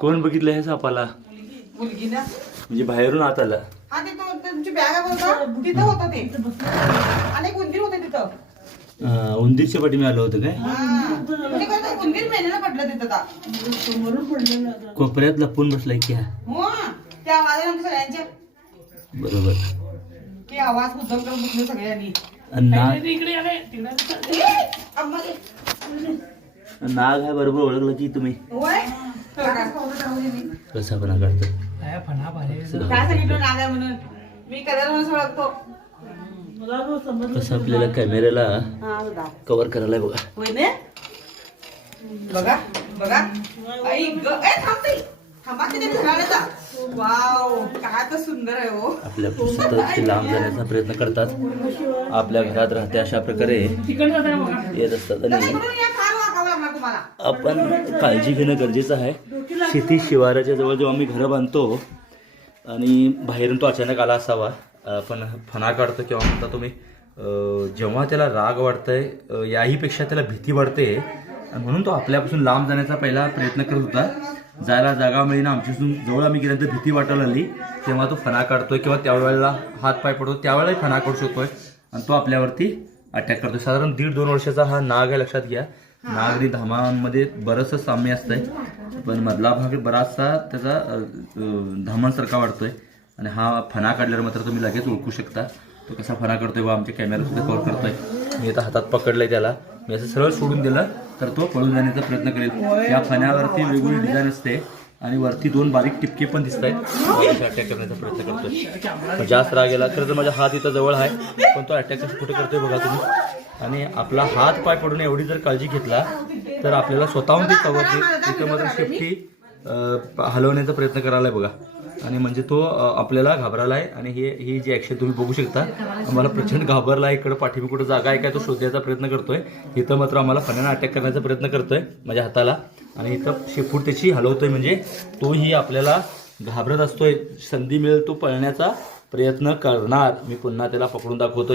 कोण बघितलं हे सापाला? मुलगी ना, म्हणजे बाहेरून आत आला. हा तिथं तुमची बॅग आहे बघा, तिथं होतं ते. आणि एक उंदीर होते तिथं. उंदीरच्या पाठी मी आलो होतो काय? म्हणजे काय ते उंदीर मेलेलं पडलं तिथं आता. कोपऱ्यात लपून बसलाय की हा. हो, त्या आवाजाने आमच्या सगळ्यांच्या बरोबर. ते आवाज उद्धव करून बसले सगळ्यांनी. नाग आहे बरोबर ओळखलं की तुम्ही. होय? कसा पण काढतो. काय सांगितलं नाग आहे म्हणून? मी कलर म्हणून ओळखतो. कसं आपल्याला कॅमेऱ्याला हा बघा. कव्हर करायला बघा. होय ने? बघा बघा. आई ग, ए थांब ताई. थांबा तिथे ढगाळाचा. वाव, काय तर सुंदर आहे हो. आपल्या सतत ते लांब जाण्याचा प्रयत्न करतात. आपल्या घरात राहते अशा प्रकारे येत असतात आणि इकडून या, फार वाकावं लागणार तुम्हाला. आपण काळजी घेणं गरजेचं आहे. शेती शिवाराच्या जवळ जेव्हा आम्ही घरं बांधतो आणि बाहेरून तो अचानक आला असावा, पण फणा काढतो किंवा म्हणता तुम्ही, जेव्हा त्याला राग वाढतंय याहीपेक्षा त्याला भीती वाढते आणि म्हणून तो आपल्यापासून लांब जाण्याचा पहिला प्रयत्न करत होता. जायला जागा मिळेना, आमच्यापासून जवळ आम्ही गेल्यानंतर भीती वाटायला लागली, तेव्हा तो फणा काढतोय किंवा त्यावेळेला हात पाय पडतो त्यावेळेलाही फणा काढू शकतोय आणि तो आपल्यावरती अटॅक करतोय. साधारण 1.5-2 वर्षाचा हा नाग आहे, लक्षात घ्या. नाग आणि धामांमध्ये बरंचसं साम्य असतंय, पण मधला भाग बराचसा त्याचा धामांसारखा वाटतोय आणि हा फणा काढल्यावर मात्र तुम्ही लगेच ओळखू शकता. तो कसा फणा करतोय व आमच्या कॅमेरा सुद्धा कव्हर करतोय. मी आता हातात पकडलंय त्याला, मी असं सरळ सोडून दिलं तर तो पळून जाण्याचा प्रयत्न करेल. या फण्यावरती वेगवेगळी डिझाईन असते आणि वरती 2 बारीक टिपके पण दिसत आहेत. अटॅक करण्याचा प्रयत्न करतोय. जास्त राग गेला खरं तर माझा हात इथं जवळ आहे, पण तो अटॅक कसं कुठे करतोय बघा तुम्ही. आणि आपला हात पाय पडून एवढी जर काळजी घेतला तर आपल्याला स्वतःहून ती कवरते. तिथं मात्र शेपटी हलवण्याचा प्रयत्न करायला बघा. आणि म्हणजे तो आपल्याला घाबरालाय आणि ही जी ॲक्शन तुम्ही बघू शकता. आम्हाला प्रचंड घाबरला. इकडं पाठीमी कुठं जागा आहे काय तो शोधण्याचा प्रयत्न करतोय. इथं मात्र आम्हाला फण्यानं अटॅक करण्याचा प्रयत्न करतोय माझ्या हाताला आणि इथं शेपूट त्याची हलवतोय, म्हणजे तोही आपल्याला घाबरत असतोय. संधी मिळेल तो पळण्याचा प्रयत्न करणार. मी पुन्हा त्याला पकडून दाखवतो.